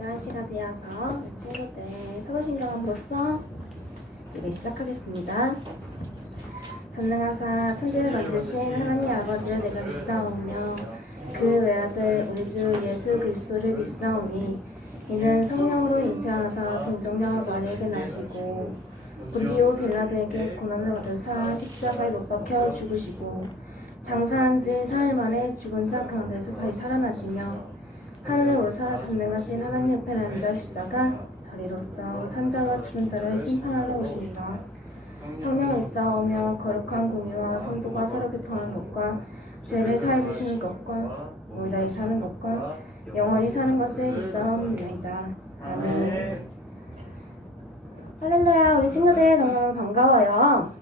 11시가 되어서 친구들 서울신경원부터 이제 시작하겠습니다. 전능하사 천지를 만드신 하나님 아버지를 내가 믿사오며 그 외아들 우리 주 예수 그리스도를 믿사오니 이는 성령으로 잉태하사 동정녀 마리에게 나시고 본디오 빌라도에게 고난을 받으사 십자가에 못 박혀 죽으시고 장사한 지 사흘 만에 죽은 자 가운데서 다시 살아나시며 하늘에 오르사 전능하신 하나님 옆에 앉아 계시다가 자리로서 산자와 죽은 자를 심판하러 오시리라. 성령을 믿사오며 거룩한 공의와 성도가 서로 교통하는 것과 죄를 사해 주시는 것과 온전히 사는 것과 영원히 사는 것을 믿사옵나이다. 아멘. 할렐루야. 우리 친구들 너무 반가워요.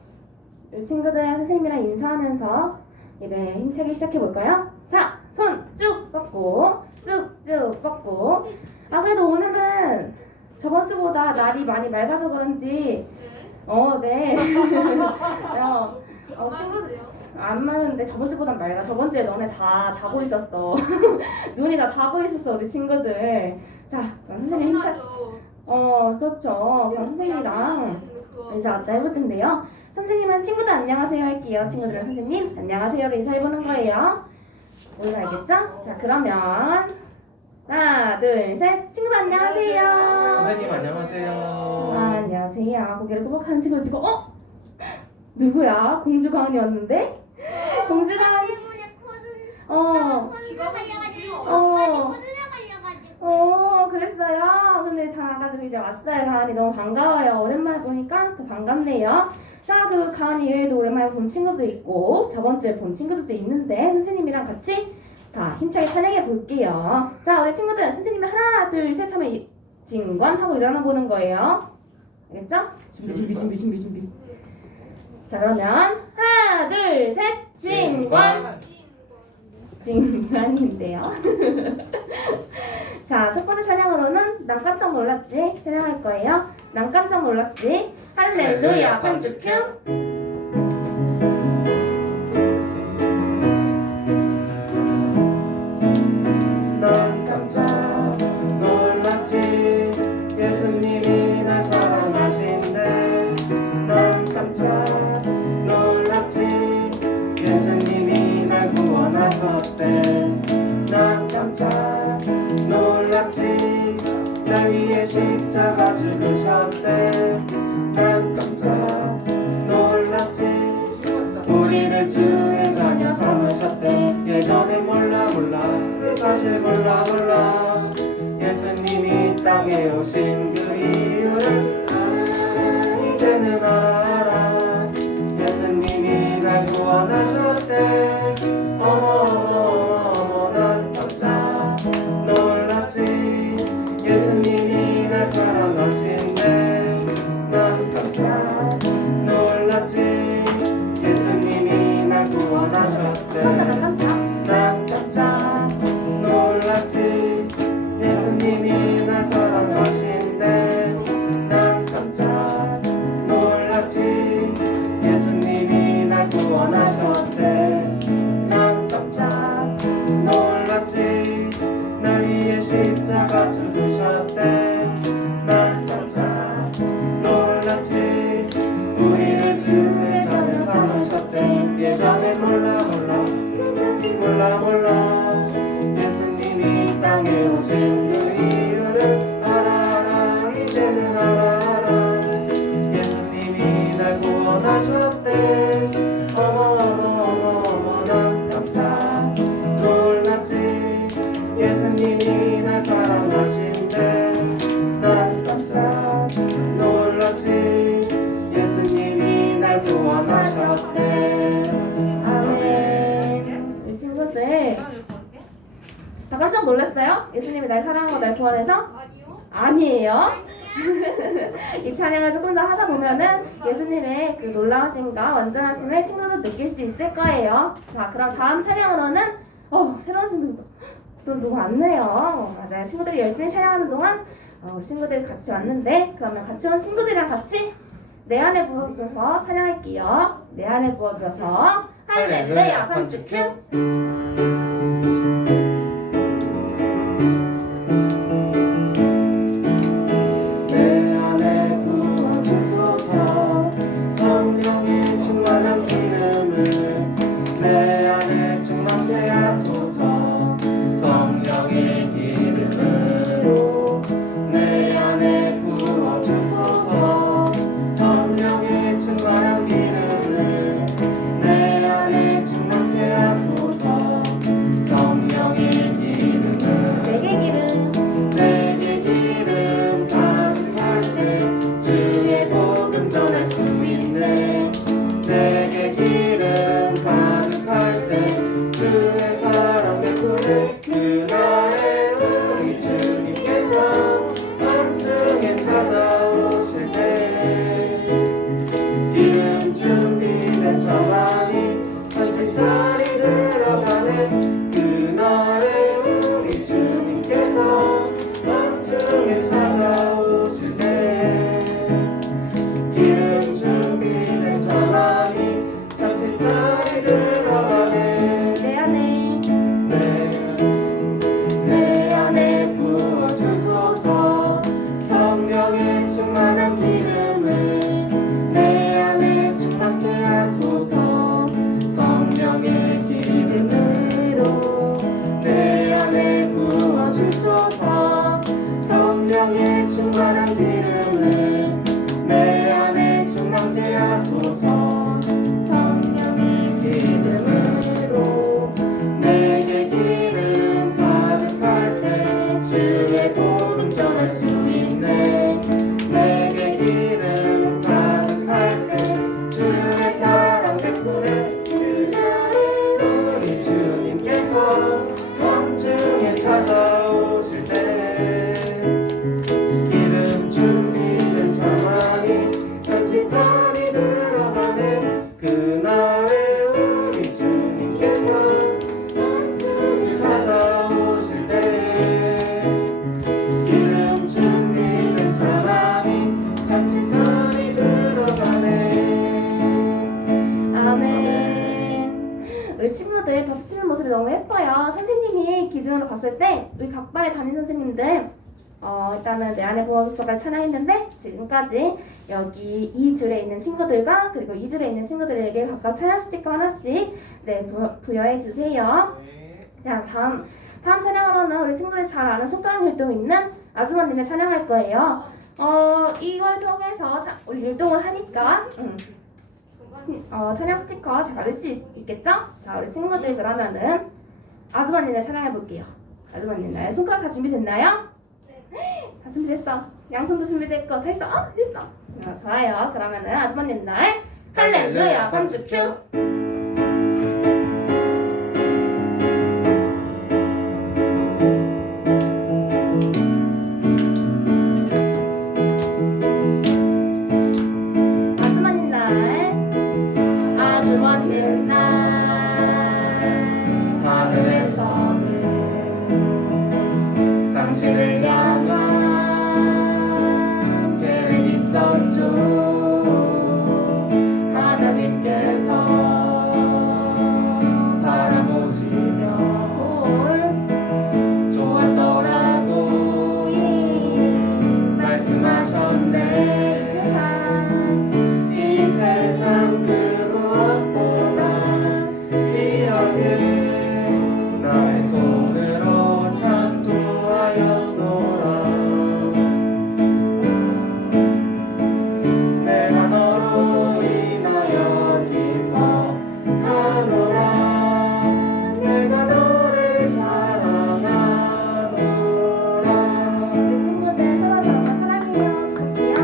우리 친구들 선생님이랑 인사하면서 예배 힘차게 시작해 볼까요? 자, 손 쭉 뻗고 쭉쭉 뻗고. 그래도 오늘은 저번 주보다 날이 많이 맑아서 그런지 네. 친구들 안 맑은데 저번 주보단 맑아. 저번 주에 너네 다 자고 있었어. 눈이 다 자고 있었어 우리 친구들. 자, 그럼 선생님 힘차. 그렇죠. 그럼 선생님이랑 인사 같이 해볼 텐데요. 선생님은 친구들 안녕하세요 할게요. 친구들은 선생님 안녕하세요를 인사해보는 거예요. 오늘 알겠죠? 자, 그러면 하나, 둘, 셋. 친구들 안녕하세요. 선생님 안녕하세요. 안녕하세요. 고개를 끄덕하는 친구들 듣고 누구야? 공주가은이 왔는데? 공주가은이 그랬어요. 근데 다 와가지고 이제 왔어요. 가은이 너무 반가워요. 오랜만에 보니까 더 반갑네요. 자, 그 가은이 외에도 오랜만에 본 친구도 있고 저번 주에 본 친구들도 있는데 선생님이랑 같이 다 힘차게 찬양해 볼게요. 자, 우리 친구들 선생님이 하나, 둘, 셋 하면 진관 하고 일어나 보는 거예요. 알겠죠? 준비. 자, 그러면 하나, 둘, 셋, 진관. 진관인데요. 자, 첫 번째 찬양으로는 난 깜짝 놀랐지 찬양할 거예요. 난 깜짝 놀랐지. 할렐루야 반주 큐. 난 깜짝 놀랐지. 예수님이 날 사랑하신대. 난 깜짝 놀랐지. 예수님이 날 구원하셨대. 난 깜짝 놀랐지. 날 위해 십자가 죽으셨대. 난 깜짝 놀랐지. 우리를 주의 자녀 삼으셨대. 예전에 몰라 그 사실 몰라 예수님이 이 땅에 오신 그 이유를 이제는 알아. 예수님이 날 구원하셨대. 어머 난 깜짝 놀랐지. 예수님이 날 사랑하신대. 난 깜짝 놀랐지. 예수님이 날 구원하셨대. 난 깜짝 놀랐지. 예수님이 날 사랑하신대. 난 깜짝 놀랐지. 예수님이 날 구원하셨대. 난 깜짝 놀랐지. 날 위해 십자가 죽으셨대. 난 깜짝 놀랐지. 우리를 주의 자녀 삼으셨대. 예전에 몰라 예수님이 이 땅에 오신 그 이유를 알아. 이제는 알아. 예수님이 날 구원하셨대. 어머 난 깜짝 놀랐지. 예수님이 날 사랑하신대. 난 깜짝 놀랐지. 예수님이 날 구원하셨대. 아멘. 우리 친구들 다 깜짝 놀랐어요? 예수님이 날 사랑하고 날 구원해서? 아니에요. 이 찬양을 조금 더 하다 보면은 예수님의 그 놀라우심과 완전하심을 친구들 느낄 수 있을 거예요. 자, 그럼 다음 찬양으로는 새로운 친구들 또 누구 왔네요. 맞아요. 친구들이 열심히 찬양하는 동안 우리 친구들이 같이 왔는데 그러면 같이 온 친구들이랑 같이 내 안에 부어주셔서 찬양할게요. 내 안에 부어주셔서 할렐루야 반주 큐. 성령의 충만한 기름을 내 안에 충만케 하소서. 성령의 기름으로 내게 기름 가득할 때 주의 복음 전할 수 있네. 내게 기름 가득할 때 주의 사랑 베푸네. 그날에 우리 주님께서 밤중에 찾아오실 때 기름 준비된 자만이 잔치자리 들어가네. 그날에 우리 주님께서 밤중에 찾아오실 때 기름 준비된 자만이 잔치자리 들어가네. 아멘. 우리 친구들 박수 치는 모습이 너무 예뻐요. 선생님이 기준으로 봤을 때 우리 각반의 담임 선생님들 일단은 내 안에 부어주소까지 찬양했는데 지금까지 여기 이 줄에 있는 친구들과 그리고 이 줄에 있는 친구들에게 각각 찬양 스티커 하나씩 부여해 주세요. 자, 다음 찬양으로는 우리 친구들 잘 아는 손가락 율동 있는 아주머니네 찬양할 거예요. 이걸 통해서 우리 율동을 하니까 찬양 스티커 잘 받을 수 있겠죠? 자, 우리 친구들 그러면은 아주머니네 찬양해 볼게요. 아주머니네 손가락 다 준비됐나요? 네. 다 준비됐어. 양손도 준비됐고 다 했어? 됐어. 좋아요. 그러면은 아주머니네 할렐루야 반주 큐. 당신을 향한 계획 있었죠. 하나님께서 바라보시며 좋았더라고 말씀하셨네. 이 세상 그 무엇보다 귀하게 나의 손으로 창조하였노라. 내가 너로 인하여 기뻐하노라. 내가 너를 사랑하노라. 우리 친구들 서로 정말 사랑해요. 잘게요.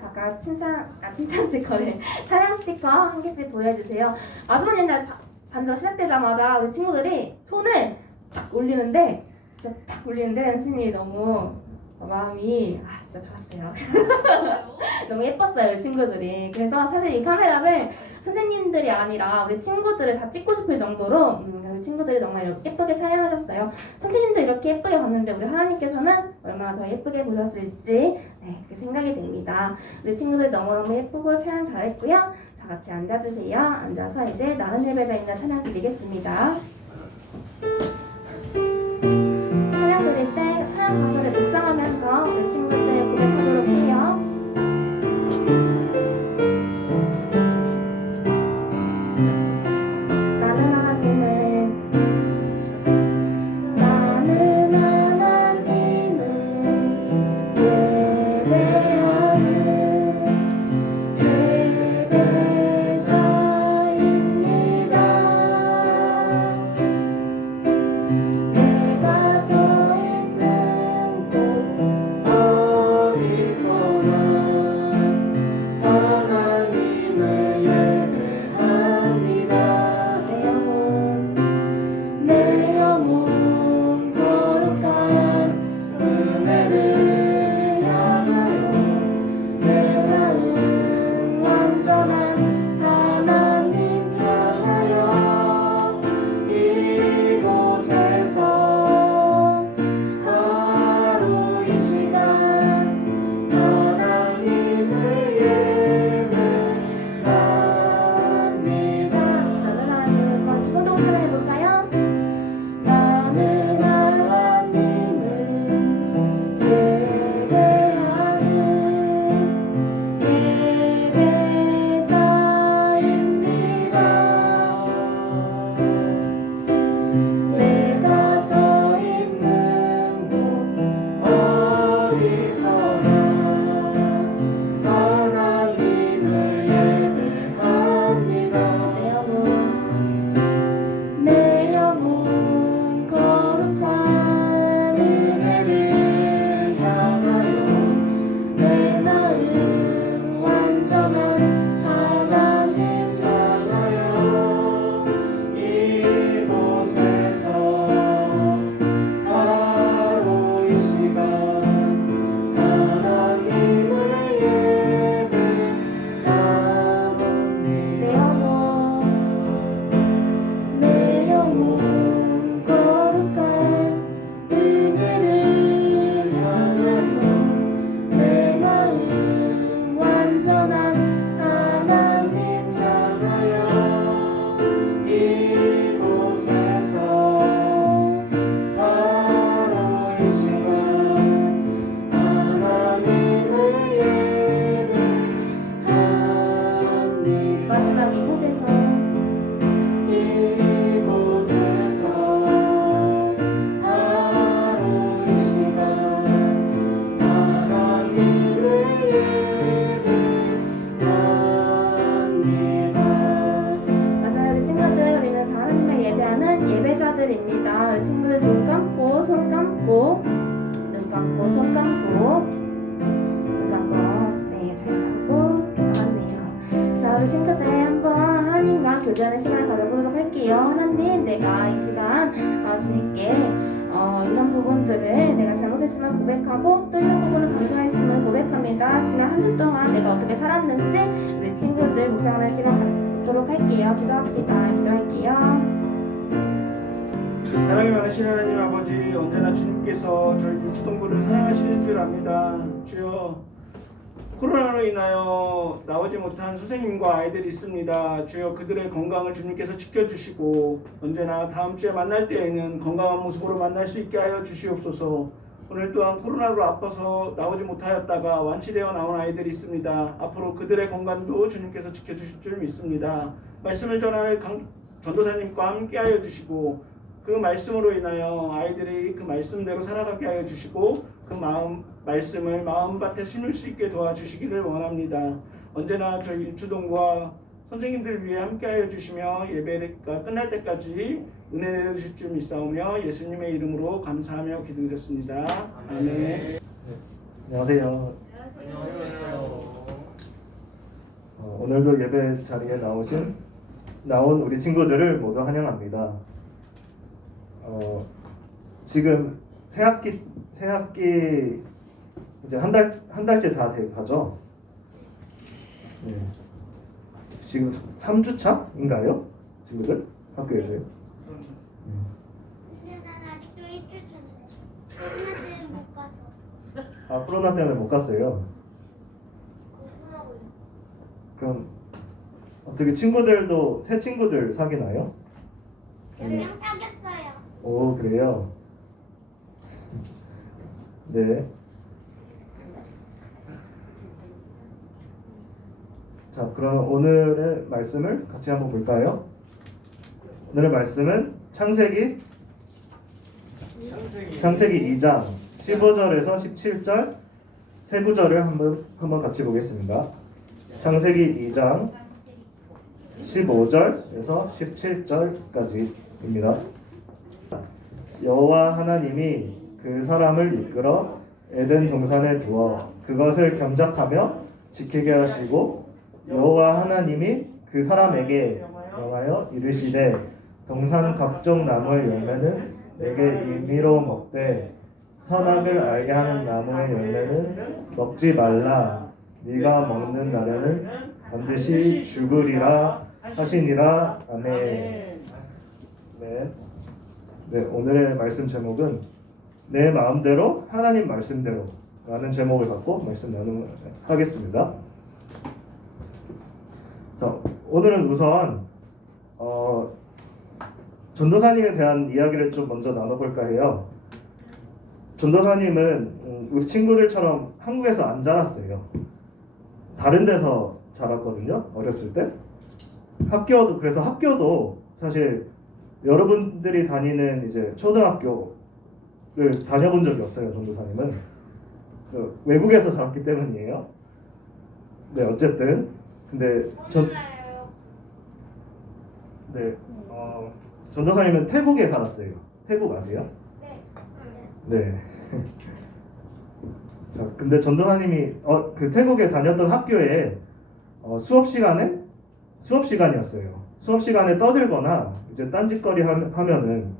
각각 칭찬 스티커네. 찬양 스티커 한 개씩 보여주세요. 아주머니 옛날 반절 시작되자마자 우리 친구들이 손을 탁 올리는데 진짜 탁 올리는데 선생님이 너무 마음이 진짜 좋았어요. 너무 예뻤어요, 우리 친구들이. 그래서 사실 이 카메라를 선생님들이 아니라 우리 친구들을 다 찍고 싶을 정도로 우리 친구들이 정말 예쁘게 촬영하셨어요. 선생님도 이렇게 예쁘게 봤는데 우리 하나님께서는 얼마나 더 예쁘게 보셨을지 그렇게 생각이 됩니다. 우리 친구들 너무너무 예쁘고 촬영 잘했고요. 자, 같이 앉아주세요. 앉아서 이제 나는 예배자입니다 찬양 드리겠습니다. 찬양 드릴 때 찬양 가사를 묵상하면서 우리 친구들 고백하도록 해요. 예배자들입니다. 친구들 눈 감고 손 감고 눈 감고 손 감고 눈 감고 잘 감고 나왔네요. 자, 우리 친구들 한번 하나님과 교제하는 시간을 가져보도록 할게요. 하나님, 내가 이 시간 주님께 이런 부분들을 내가 잘못했으면 고백하고 또 이런 부분을 감사했으면 고백합니다. 지난 한 주 동안 내가 어떻게 살았는지 우리 친구들 묵상하는 시간 갖도록 할게요. 기도합시다. 기도할게요. 사랑이 많으신 하나님 아버지, 언제나 주님께서 저희 유치동부를 사랑하시는 줄 압니다. 주여, 코로나로 인하여 나오지 못한 선생님과 아이들이 있습니다. 주여, 그들의 건강을 주님께서 지켜주시고 언제나 다음 주에 만날 때에는 건강한 모습으로 만날 수 있게 하여 주시옵소서. 오늘 또한 코로나로 아파서 나오지 못하였다가 완치되어 나온 아이들이 있습니다. 앞으로 그들의 건강도 주님께서 지켜주실 줄 믿습니다. 말씀을 전할 전도사님과 함께 하여 주시고 그 말씀으로 인하여 아이들이 그 말씀대로 살아가게 하여 주시고 그 말씀을 마음밭에 심을 수 있게 도와주시기를 원합니다. 언제나 저희 유치동과 선생님들 위해 함께 하여 주시며 예배가 끝날 때까지 은혜 내려주실 줄 믿사오며 예수님의 이름으로 감사하며 기도드렸습니다. 아멘. 안녕하세요. 안녕하세요. 오늘도 예배 자리에 나온 우리 친구들을 모두 환영합니다. 지금 새학기 이제 한 달째 다 돼가죠. 네. 지금 3주 차인가요, 친구들? 학교에서요? 근데 난 아직도 1주 차인데 코로나 때문에 못 가서 아, 코로나 때문에 못 갔어요. 걱정하고 있어. 그럼 어떻게 친구들도 새 친구들 사귀나요? 몇명 사귀었어요. 오, 그래요? 네. 자, 그럼 오늘의 말씀을 같이 한번 볼까요? 오늘의 말씀은 창세기 2장 15절에서 17절 세 구절을 한번 같이 보겠습니다. 창세기 2장 15절에서 17절까지입니다. 여호와 하나님이 그 사람을 이끌어 에덴 동산에 두어 그것을 경작하며 지키게 하시고 여호와 하나님이 그 사람에게 명하여 이르시되 동산 각종 나무의 열매는 내게 임의로 먹되 선악을 알게 하는 나무의 열매는 먹지 말라. 네가 먹는 날에는 반드시 죽으리라 하시니라. 아멘. 네, 오늘의 말씀 제목은 내 마음대로 하나님 말씀대로 라는 제목을 갖고 말씀 나누도록 하겠습니다. 자, 오늘은 우선 전도사님에 대한 이야기를 좀 먼저 나눠볼까 해요. 전도사님은 우리 친구들처럼 한국에서 안 자랐어요. 다른 데서 자랐거든요. 어렸을 때. 그래서 학교도 사실 여러분들이 다니는 이제 초등학교를 다녀본 적이 없어요. 전도사님은 외국에서 자랐기 때문이에요. 네, 어쨌든 근데 전도사님은 태국에 살았어요. 태국 아세요? 네. 자, 근데 전도사님이 그 태국에 다녔던 학교에 수업 시간이었어요. 수업 시간에 떠들거나 이제 딴짓거리 하면은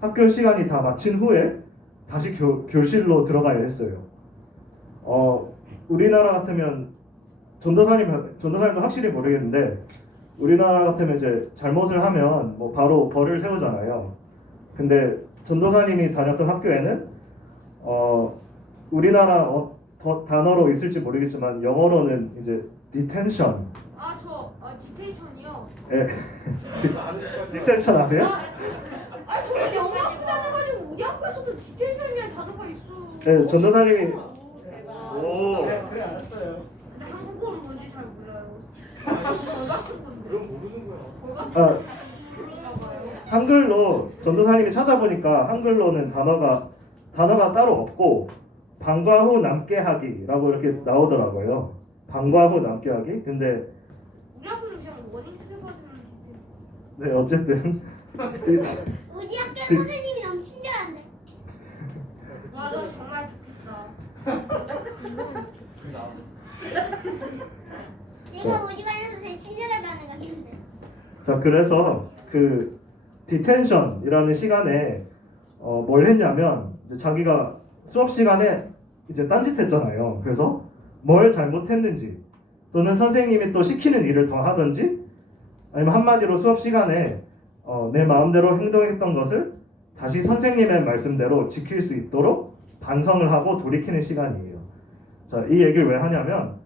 학교 시간이 다 마친 후에 다시 교실로 들어가야 했어요. 우리나라 같으면 전도사님도 확실히 모르겠는데 우리나라 같으면 이제 잘못을 하면 뭐 바로 벌을 세우잖아요. 근데 전도사님이 다녔던 학교에는 우리나라 단어로 있을지 모르겠지만 영어로는 이제 detention. 디테이션이요. 예. detention 아세요? 저는 영어 학교 다녀가지고 우리 학교에서도 디테이션이라는 단어가 있어. 네, 전도사님이 그래 알았어요. 근데 한국어는 뭔지 잘 몰라요. 벌 같은 건데. 그럼 모르는 거야. 벌 같은 아, 건가 봐요. 한글로 전도사님이 찾아보니까 한글로는 단어가 따로 없고 방과 후 남게 하기라고 이렇게 나오더라고요. 방과 후 남게 하기. 근데 우리 학교는 그냥 워닝 스케버스는 네, 어쨌든 우리 학교 선생님이 너무 친절한데. 맞아, 정말 좋겠다. 내가 우리 반에서 제일 친절하다는 거 같은데. 자, 그래서 그 디텐션이라는 시간에 뭘 했냐면 이제 자기가 수업 시간에 이제 딴짓했잖아요. 그래서 뭘 잘못했는지 또는 선생님이 또 시키는 일을 더 하든지 아니면 한마디로 수업 시간에 내 마음대로 행동했던 것을 다시 선생님의 말씀대로 지킬 수 있도록 반성을 하고 돌이키는 시간이에요. 자, 이 얘기를 왜 하냐면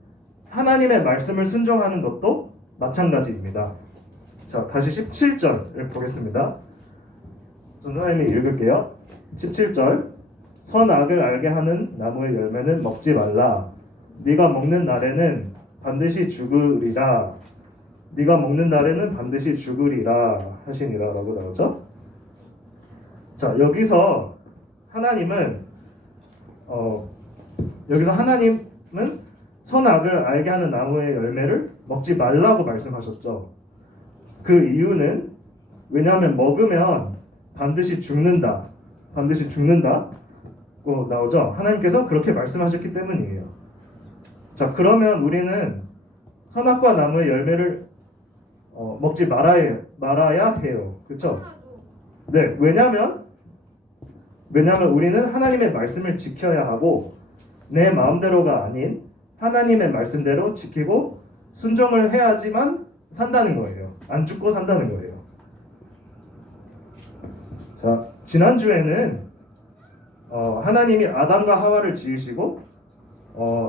하나님의 말씀을 순종하는 것도 마찬가지입니다. 자, 다시 17절을 보겠습니다. 전도사님이 읽을게요. 17절. 선악을 알게 하는 나무의 열매는 먹지 말라. 네가 먹는 날에는 반드시 죽으리라. 네가 먹는 날에는 반드시 죽으리라 하시니라라고 나오죠. 자, 여기서 하나님은 선악을 알게 하는 나무의 열매를 먹지 말라고 말씀하셨죠. 그 이유는 왜냐하면 먹으면 반드시 죽는다고 나오죠. 하나님께서 그렇게 말씀하셨기 때문이에요. 자, 그러면 우리는 선악과 나무의 열매를 먹지 말아야 해요. 그렇죠? 네, 왜냐하면 우리는 하나님의 말씀을 지켜야 하고 내 마음대로가 아닌 하나님의 말씀대로 지키고 순종을 해야지만 산다는 거예요. 안 죽고 산다는 거예요. 자, 지난주에는 하나님이 아담과 하와를 지으시고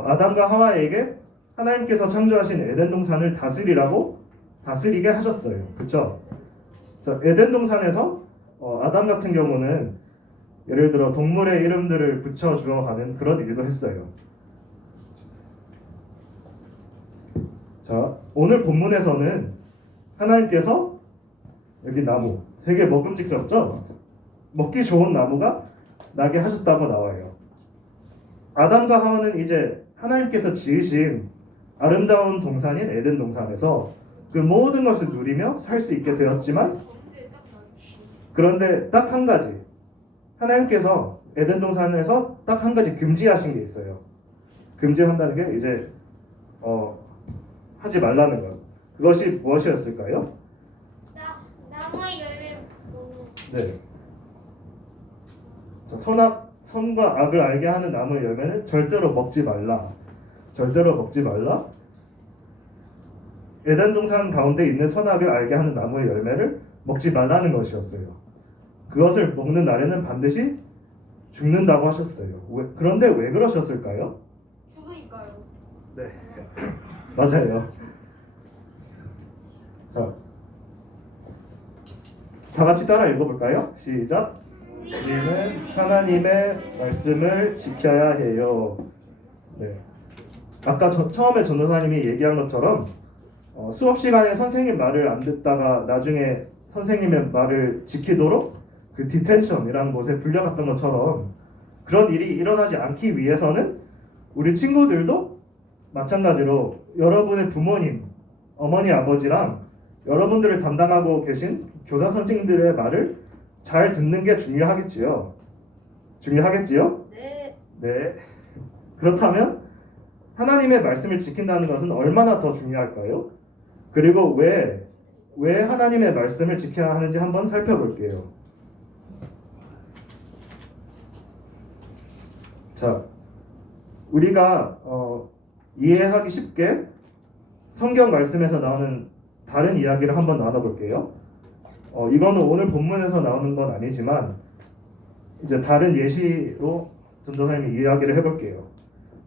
아담과 하와에게 하나님께서 창조하신 에덴 동산을 다스리게 하셨어요. 그렇죠? 자, 에덴 동산에서 아담 같은 경우는 예를 들어 동물의 이름들을 붙여 주어가는 그런 일도 했어요. 자, 오늘 본문에서는 하나님께서 여기 나무 되게 먹음직스럽죠? 먹기 좋은 나무가 나게 하셨다고 나와요. 아담과 하와는 이제 하나님께서 지으신 아름다운 동산인 에덴 동산에서 그 모든 것을 누리며 살 수 있게 되었지만, 그런데 딱 한 가지, 하나님께서 에덴 동산에서 딱 한 가지 금지하신 게 있어요. 금지한다는 게 이제 하지 말라는 것. 그것이 무엇이었을까요? 나무의 열매를 먹는. 네. 자, 선과 악을 알게 하는 나무의 열매는 절대로 먹지 말라. 절대로 먹지 말라. 에덴 동산 가운데 있는 선악을 알게 하는 나무의 열매를 먹지 말라는 것이었어요. 그것을 먹는 날에는 반드시 죽는다고 하셨어요. 그런데 왜 그러셨을까요? 죽으니까요. 네, 맞아요. 자, 다 같이 따라 읽어볼까요? 시작. 우리는 하나님의 말씀을 지켜야 해요. 네. 아까 처음에 전도사님이 얘기한 것처럼 수업 시간에 선생님 말을 안 듣다가 나중에 선생님의 말을 지키도록 그 디텐션이라는 곳에 불려갔던 것처럼 그런 일이 일어나지 않기 위해서는 우리 친구들도 마찬가지로 여러분의 부모님, 어머니, 아버지랑 여러분들을 담당하고 계신 교사 선생님들의 말을 잘 듣는 게 중요하겠지요. 중요하겠지요? 네. 네. 그렇다면 하나님의 말씀을 지킨다는 것은 얼마나 더 중요할까요? 그리고 왜 하나님의 말씀을 지켜야 하는지 한번 살펴볼게요. 자, 우리가 이해하기 쉽게 성경 말씀에서 나오는 다른 이야기를 한번 나눠볼게요. 이거는 오늘 본문에서 나오는 건 아니지만 이제 다른 예시로 전도사님이 이야기를 해볼게요.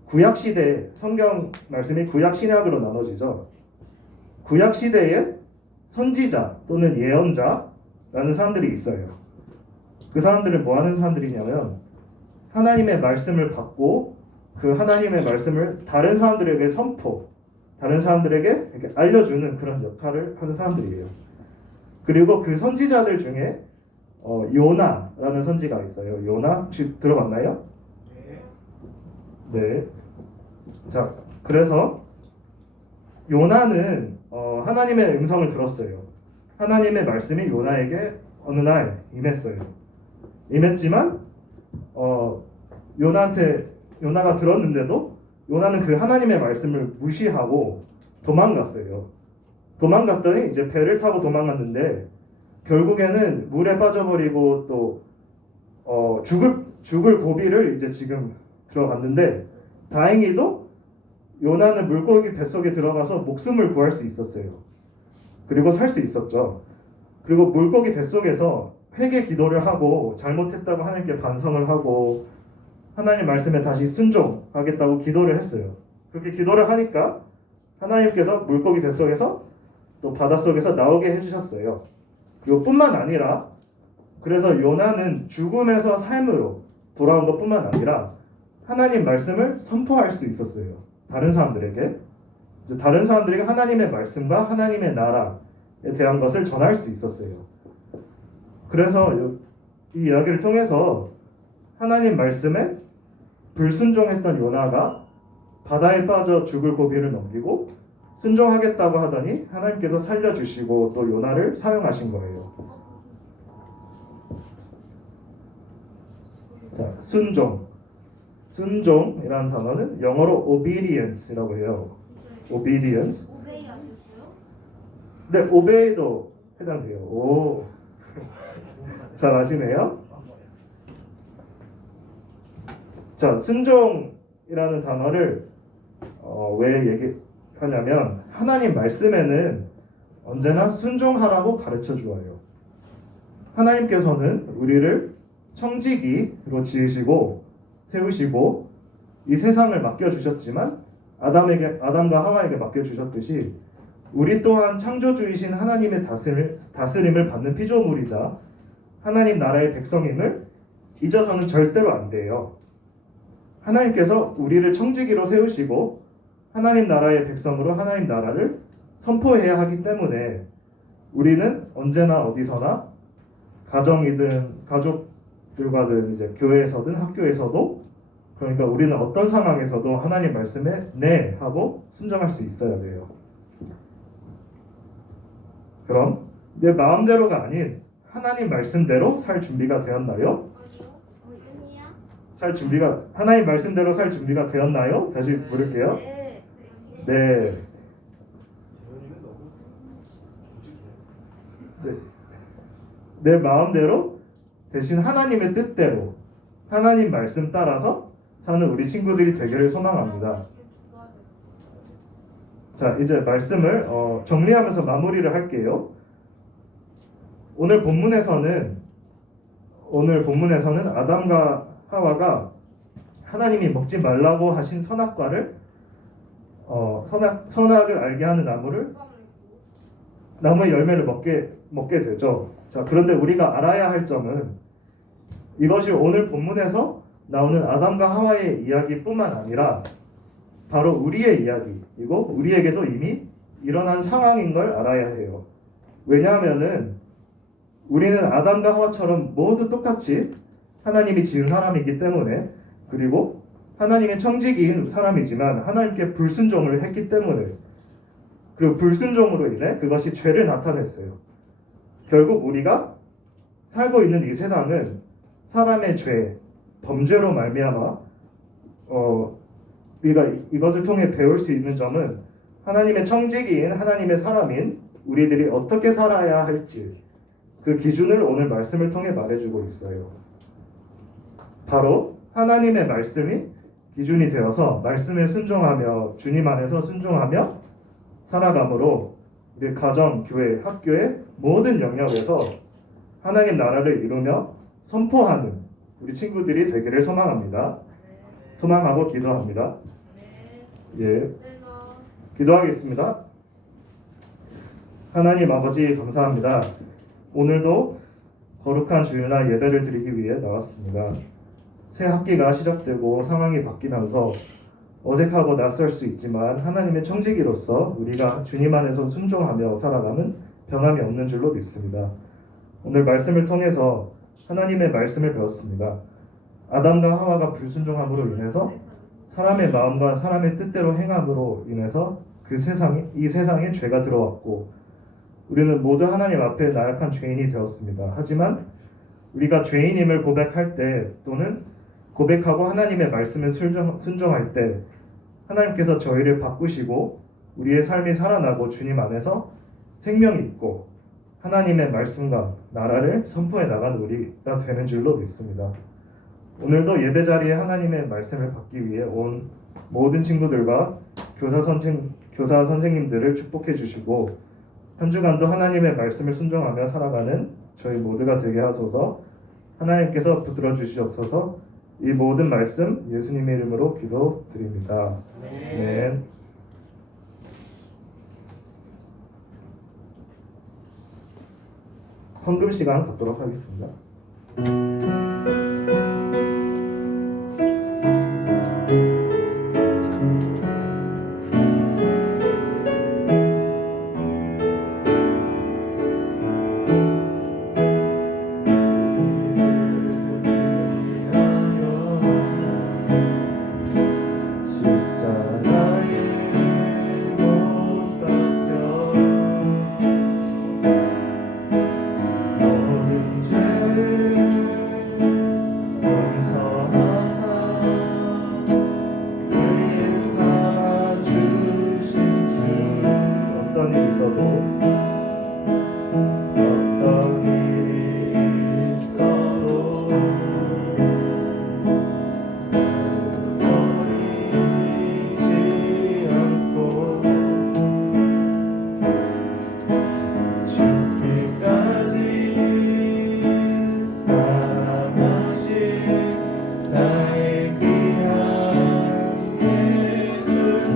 구약 시대 성경 말씀이 구약 신약으로 나눠지죠. 구약 시대에 선지자 또는 예언자라는 사람들이 있어요. 그 사람들은 뭐 하는 사람들이냐면 하나님의 말씀을 받고 그 하나님의 말씀을 다른 사람들에게 다른 사람들에게 이렇게 알려주는 그런 역할을 하는 사람들이에요. 그리고 그 선지자들 중에 요나라는 선지가 있어요. 요나 혹시 들어봤나요? 네. 자, 그래서 요나는 하나님의 음성을 들었어요. 하나님의 말씀이 요나에게 어느 날 임했어요. 임했지만 요나가 들었는데도 요나는 그 하나님의 말씀을 무시하고 도망갔어요. 도망갔더니 이제 배를 타고 도망갔는데 결국에는 물에 빠져버리고 또 죽을 고비를 이제 지금 들어갔는데 다행히도 요나는 물고기 뱃속에 들어가서 목숨을 구할 수 있었어요. 그리고 살 수 있었죠. 그리고 물고기 뱃속에서 회개 기도를 하고 잘못했다고 하나님께 반성을 하고 하나님 말씀에 다시 순종하겠다고 기도를 했어요. 그렇게 기도를 하니까 하나님께서 물고기 뱃속에서 또 바닷속에서 나오게 해주셨어요. 그리고 뿐만 아니라 그래서 요나는 죽음에서 삶으로 돌아온 것뿐만 아니라 하나님 말씀을 선포할 수 있었어요. 다른 사람들에게 하나님의 말씀과 하나님의 나라에 대한 것을 전할 수 있었어요. 그래서 이 이야기를 통해서 하나님 말씀에 불순종했던 요나가 바다에 빠져 죽을 고비를 넘기고 순종하겠다고 하더니 하나님께서 살려주시고 또 요나를 사용하신 거예요. 자, 순종이라는 단어는 영어로 obedience라고 해요. obedience. 네, obey도 해당돼요. 오, 잘 아시네요. 자, 순종이라는 단어를 왜 얘기하냐면 하나님 말씀에는 언제나 순종하라고 가르쳐 주어요. 하나님께서는 우리를 청지기로 지으시고 세우시고 이 세상을 맡겨 주셨지만 아담과 하와에게 맡겨 주셨듯이 우리 또한 창조주이신 하나님의 다스림을 받는 피조물이자 하나님 나라의 백성임을 잊어서는 절대로 안 돼요. 하나님께서 우리를 청지기로 세우시고 하나님 나라의 백성으로 하나님 나라를 선포해야 하기 때문에 우리는 언제나 어디서나 가정이든 가족들과든 이제 교회에서든 학교에서도 그러니까 우리는 어떤 상황에서도 하나님 말씀에 네 하고 순종할 수 있어야 돼요. 그럼 내 마음대로가 아닌 하나님 말씀대로 살 준비가 되었나요? 하나님 말씀대로 살 준비가 되었나요? 다시 물을게요. 네. 내 마음대로 대신 하나님의 뜻대로 하나님 말씀 따라서 사는 우리 친구들이 되기를 소망합니다. 자, 이제 말씀을 정리하면서 마무리를 할게요. 오늘 본문에서는 아담과 하와가 하나님이 먹지 말라고 하신 선악과를 선악을 알게 하는 나무의 열매를 먹게 되죠. 자, 그런데 우리가 알아야 할 점은 이것이 오늘 본문에서 나오는 아담과 하와의 이야기뿐만 아니라 바로 우리의 이야기이고 우리에게도 이미 일어난 상황인 걸 알아야 해요. 왜냐하면은 우리는 아담과 하와처럼 모두 똑같이 하나님이 지은 사람이기 때문에 그리고 하나님의 청지기인 사람이지만 하나님께 불순종을 했기 때문에 그 불순종으로 인해 그것이 죄를 나타냈어요. 결국 우리가 살고 있는 이 세상은 사람의 죄, 범죄로 말미암아 우리가 이것을 통해 배울 수 있는 점은 하나님의 청지기인 하나님의 사람인 우리들이 어떻게 살아야 할지 그 기준을 오늘 말씀을 통해 말해주고 있어요. 바로 하나님의 말씀이 기준이 되어서 말씀에 순종하며 주님 안에서 순종하며 살아감으로 우리 가정, 교회, 학교의 모든 영역에서 하나님 나라를 이루며 선포하는 우리 친구들이 되기를 소망하고 기도합니다. 예, 기도하겠습니다. 하나님 아버지 감사합니다. 오늘도 거룩한 주일날 예배를 드리기 위해 나왔습니다. 새 학기가 시작되고 상황이 바뀌면서 어색하고 낯설 수 있지만 하나님의 청지기로서 우리가 주님 안에서 순종하며 살아가는 변함이 없는 줄로 믿습니다. 오늘 말씀을 통해서 하나님의 말씀을 배웠습니다. 아담과 하와가 불순종함으로 인해서 사람의 마음과 사람의 뜻대로 행함으로 인해서 이 세상에 죄가 들어왔고 우리는 모두 하나님 앞에 나약한 죄인이 되었습니다. 하지만 우리가 죄인임을 고백할 때 또는 고백하고 하나님의 말씀을 순종할 때 하나님께서 저희를 바꾸시고 우리의 삶이 살아나고 주님 안에서 생명이 있고 하나님의 말씀과 나라를 선포해 나가는 우리가 되는 줄로 믿습니다. 오늘도 예배 자리에 하나님의 말씀을 받기 위해 온 모든 친구들과 교사 선생님들을 축복해 주시고 한 주간도 하나님의 말씀을 순종하며 살아가는 저희 모두가 되게 하소서. 하나님께서 붙들어 주시옵소서. 이 모든 말씀 예수님의 이름으로 기도드립니다. 아멘. 헌금 시간 갖도록 하겠습니다. 어떤 일이 있어도 어떤 일이 있어도 버리지 않고 죽기까지 사랑하신 나의 귀한 예수님,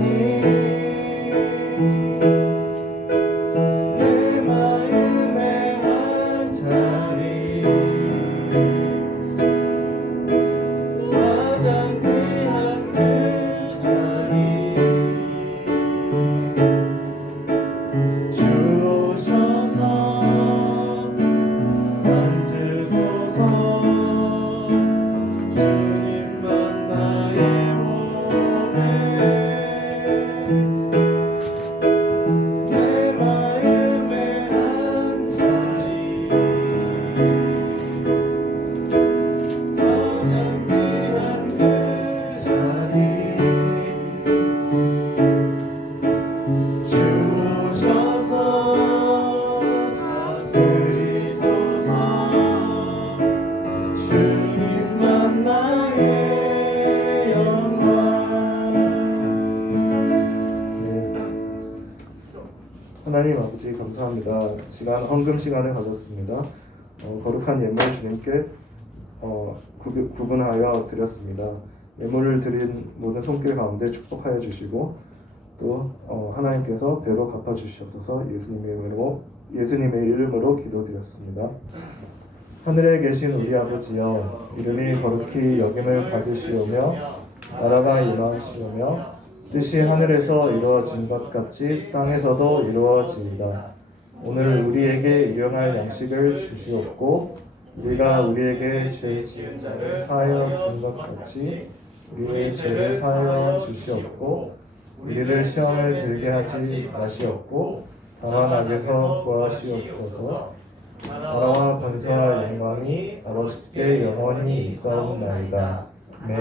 내 마음의 한 자리 가장 귀한 그 자리 주 오셔서 앉으소서. 주님만 나의 몸에 내 마음의 한 자리 가장 귀한 그 자리 주 오셔서 다스리소서. 주님만 나의 영광. 하나님 아버지 감사합니다. 시간 헌금 시간을 가졌습니다. 거룩한 예물 주님께 구분하여 드렸습니다. 예물을 드린 모든 손길 가운데 축복하여 주시고 또 하나님께서 배로 갚아 주시옵소서. 예수님의 이름으로 기도드렸습니다. 하늘에 계신 우리 아버지여, 이름이 거룩히 여김을 받으시오며 나라가 임하시오며 뜻이 하늘에서 이루어진 것 같이 땅에서도 이루어지이다. 오늘 우리에게 일용할 양식을 주시옵고 우리가 우리에게 죄 지은 자를 사하여 준 것 같이 우리의 죄를 사하여 주시옵고 우리를 시험에 들게 하지 마시옵고 다만 악에서 구하시옵소서. 나라와 권세와 영광이 아버지께 영원히 있사옵나이다. 아멘.